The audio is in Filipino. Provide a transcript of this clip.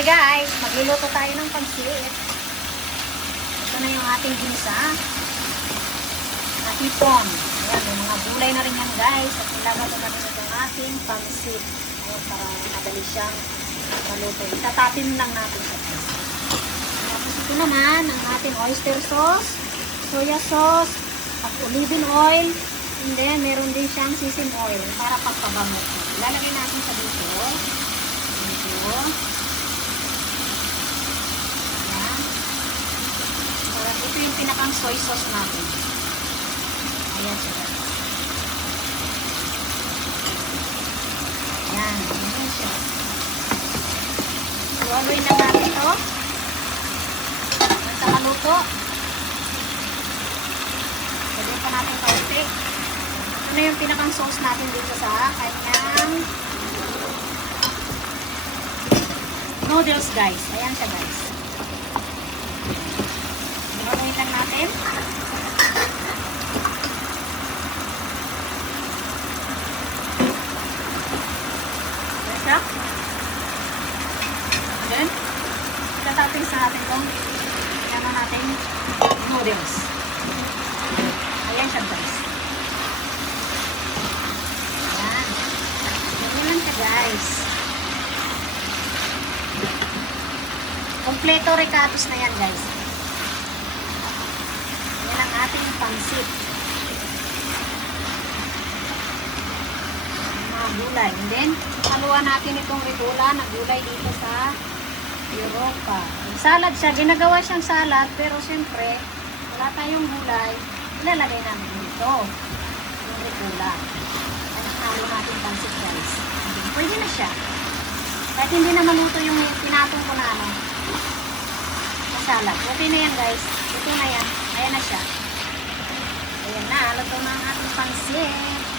Hi guys, magluluto tayo ng pansit. Ito na yung ating ginsa. Natipon. Ayan, may mga gulay na rin yan guys. At ilagay na rin itong ating pansit. Ayan, para madali siyang maluto. Itatapin lang natin siya. Tapos ito naman ang ating oyster sauce, soya sauce, at olive oil. And then, meron din siyang sesame oil para pagpabango. Ilalagay natin sa dito. Dito. Ito yung pinakang soy sauce natin. Ayan siya. Ayan. Ayan siya. Iwaluin lang natin ito. Basta maluto. Pwede pa natin kaunti. Ito na yung pinakang sauce natin dito sa kanyang noodles guys. Ayan siya guys. Iwaluin lang natin. Diba? Then, itatapin sa atin itong natin noodles. Ayan siya guys. Ayan. Ganyan lang siya guys. Kompleto recatos na yan guys. Ang ating pansit. Mga gulay. And then, haluan natin itong ritula na gulay dito sa Europa. Salad siya. Ginagawa siyang salad. Pero siyempre, wala tayong gulay. Ilalagay namin dito. Yung ritula. At halo natin pansit guys. Pwede na siya. Kahit hindi na maluto yung pinatong ko na salad. Okay na yan guys. Ito na yan. Ayan na siya. Ayan na, luto na ang ating pansit.